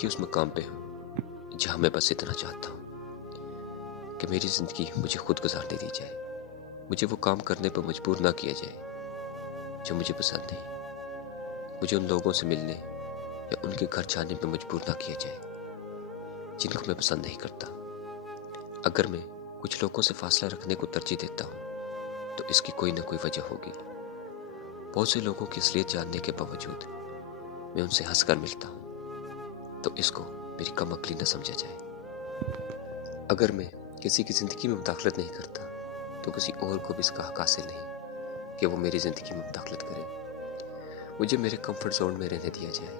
के उस मकाम पे हूँ जहाँ मैं बस इतना चाहता हूँ कि मेरी ज़िंदगी मुझे खुद गुजारने दी जाए, मुझे वो काम करने पर मजबूर ना किया जाए जो मुझे पसंद नहीं, मुझे उन लोगों से मिलने या उनके घर जाने पर मजबूर ना किया जाए जिनको मैं पसंद नहीं करता। अगर मैं कुछ लोगों से फासला रखने को तरजीह देता हूँ तो इसकी कोई ना कोई वजह होगी। बहुत से लोगों की असलियत जानने के बावजूद मैं उनसे हंसकर मिलता हूँ तो इसको मेरी कम अक्ली न समझा जाए। अगर मैं किसी की ज़िंदगी में मुदाखलत नहीं करता तो किसी और को भी इसका हक हासिल नहीं कि वो मेरी ज़िंदगी में मुदाखलत करे। मुझे मेरे कंफर्ट जोन में रहने दिया जाए।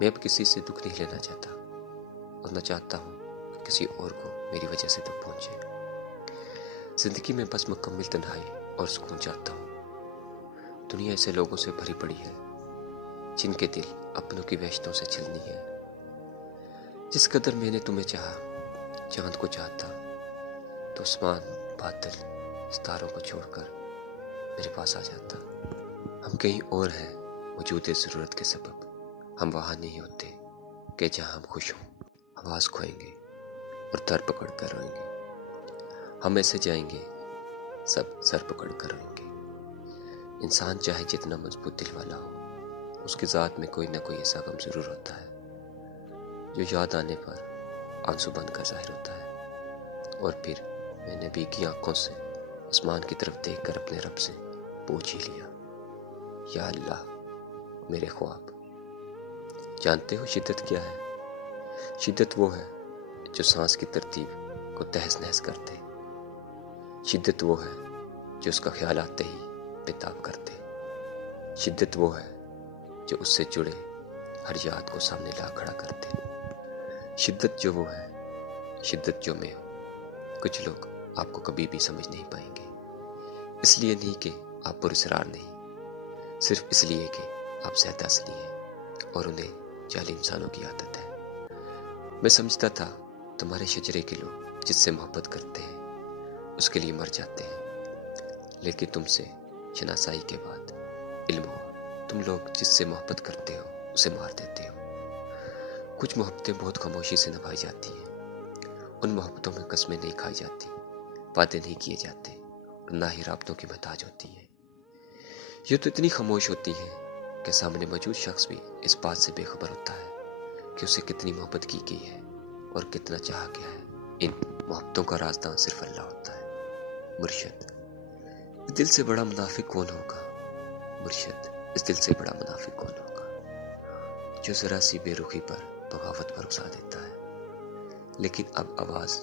मैं अब किसी से दुख नहीं लेना चाहता और न चाहता हूँ कि किसी और को मेरी वजह से दुख पहुँचे। ज़िंदगी में बस मुकम्मल तन्हाई और सुकून चाहता हूँ। दुनिया ऐसे लोगों से भरी पड़ी है जिनके दिल अपनों की वहशतों से छलनी है। जिस कदर मैंने तुम्हें चाहा, चांद को चाहता तो आसमान, बादल, सितारों को छोड़कर मेरे पास आ जाता। हम कहीं और हैं वजूद ज़रूरत के सबब, हम वहाँ नहीं होते कि जहाँ हम खुश हों। आवाज़ खोएंगे और दर पकड़ कर रोएंगे। हम ऐसे जाएंगे सब सर पकड़ कर रोएंगे। इंसान चाहे जितना मजबूत दिल वाला हो, उसकी ज़ात में कोई ना कोई ऐसा गम ज़रूर होता है जो याद आने पर आंसू बन कर ज़ाहिर होता है। और फिर मैंने भीगी आंखों से आसमान की तरफ देखकर अपने रब से पूछ ही लिया, या अल्लाह मेरे ख्वाब। जानते हो शिद्दत क्या है? शिद्दत वो है जो सांस की तरतीब को तहस नहस कर दे। शिद्दत वो है जो उसका ख्याल आते ही बेताब कर दे। शिद्दत वो है जो उससे जुड़े हर याद को सामने ला खड़ा कर दे। शिद्दत जो वो है, शिद्दत जो मैं हूँ, कुछ लोग आपको कभी भी समझ नहीं पाएंगे। इसलिए नहीं कि आप पुरस्कार नहीं, सिर्फ इसलिए कि आप ज़्यादा असली हैं और उन्हें जालिम इंसानों की आदत है। मैं समझता था तुम्हारे शजरे के लोग जिससे मोहब्बत करते हैं उसके लिए मर जाते हैं, लेकिन तुमसे शनासाई के बाद इल्म हुआ तुम लोग जिससे मोहब्बत करते हो उसे मार देते हो। कुछ मोहब्बतें बहुत खामोशी से निभाई जाती हैं। उन मोहब्बतों में कस्में नहीं खाई जाती, वादे नहीं किए जाते और ना ही राब्तों की महताज होती हैं। ये तो इतनी खामोश होती हैं कि सामने मौजूद शख्स भी इस बात से बेखबर होता है कि उसे कितनी मोहब्बत की गई है और कितना चाहा गया है। इन मोहब्बतों का राज़दान सिर्फ अल्लाह होता है। मुर्शिद, इस दिल से बड़ा मुनाफिक कौन होगा? मुर्शिद, इस दिल से बड़ा मुनाफिक कौन होगा जो ज़रा सी बेरुखी पर बगावत पर उकसा देता है, लेकिन अब आवाज़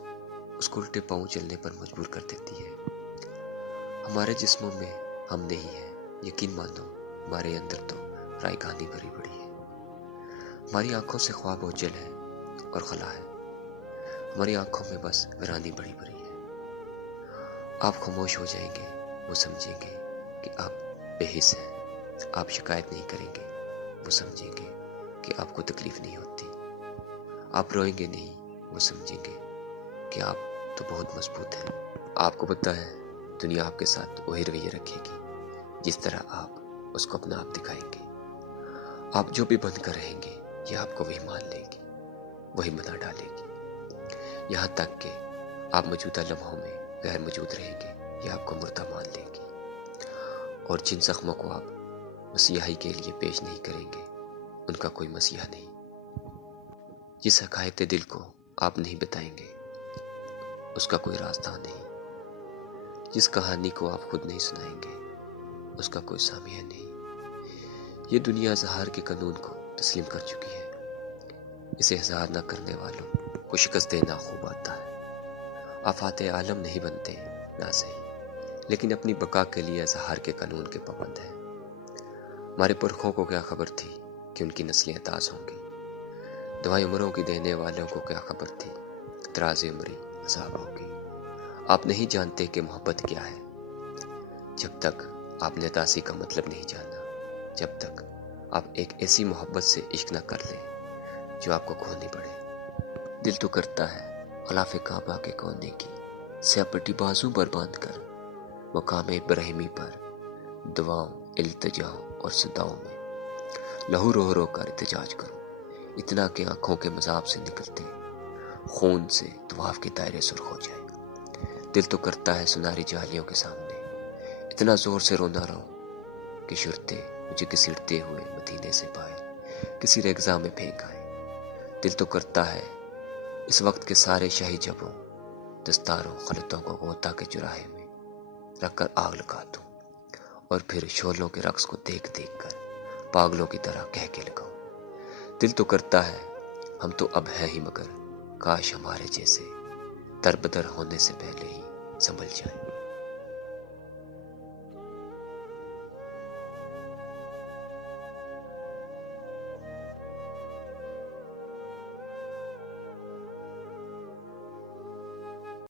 उसको उल्टे पांव चलने पर मजबूर कर देती है। हमारे जिस्मों में हम नहीं है, यकीन मानो हमारे अंदर तो रायगानी भरी पड़ी है। हमारी आंखों से ख्वाब ओझल है और खला है, हमारी आंखों में बस वीरानी भरी भरी है। आप खामोश हो जाएंगे, वो समझेंगे कि आप बेहिस हैं। आप शिकायत नहीं करेंगे, वो समझेंगे कि आपको तकलीफ नहीं होती। आप रोएंगे नहीं, वो समझेंगे कि आप तो बहुत मजबूत हैं। आपको पता है दुनिया आपके साथ वही रवैया रखेगी जिस तरह आप उसको अपना आप दिखाएंगे। आप जो भी बंद कर रहेंगे ये आपको वही मान लेगी, वही मना डालेगी। यहाँ तक कि आप मौजूदा लम्हों में गैर मौजूद रहेंगे, ये आपको मुर्दा मान लेगी। और जिन जख्मों को आप मसीहाई के लिए पेश नहीं करेंगे उनका कोई मसीहा नहीं। जिस हकायत दिल को आप नहीं बताएंगे उसका कोई रास्ता नहीं। जिस कहानी को आप खुद नहीं सुनाएंगे उसका कोई सामिया नहीं। ये दुनिया ज़हार के कानून को तस्लीम कर चुकी है। इसे इज़हार न करने वालों को शिकस्त देना खूब आता है। आफाते आलम नहीं बनते ना सही, लेकिन अपनी बका के लिए इज़हार के कानून के पाबंद हैं। हमारे पुरखों को क्या खबर थी कि उनकी नस्लें ताज़ होंगी। दवाई उम्रों की देने वालों को क्या खबर थी दराज़ उम्री अज़ाब होगी। आप नहीं जानते कि मोहब्बत क्या है जब तक आपने तासी का मतलब नहीं जाना, जब तक आप एक ऐसी मोहब्बत से इश्क न कर लें जो आपको खोनी पड़े। दिल तो करता है खिलाफ़े काबा के कोने की स्यापटी बाजू पर बांध कर मकाम इब्राहिमी पर दुआओं, इल्तिजाओं और सदाओं में लहू रो रो कर इत्तेजाज करूं। اتنا کہ آنکھوں کے مذاب سے نکلتے خون سے طواف کے دائرے سرخ ہو جائے۔ دل تو کرتا ہے سنہری جالیوں کے سامنے اتنا زور سے رونا رہو کہ شرطے مجھے گھسیٹتے ہوئے مدینے سے باہر کسی ریگزاں میں پھینک آئے۔ دل تو کرتا ہے اس وقت کے سارے شاہی جبوں دستاروں خلطوں کو غوطہ کے چراہے میں رکھ کر آگ لگا دوں، اور پھر شعلوں کے رقص کو دیکھ دیکھ کر پاگلوں کی طرح کہہ کے لگاؤں۔ دل تو کرتا ہے ہم تو اب ہیں ہی، مگر کاش ہمارے جیسے در بدر ہونے سے پہلے ہی سنبھل جائیں۔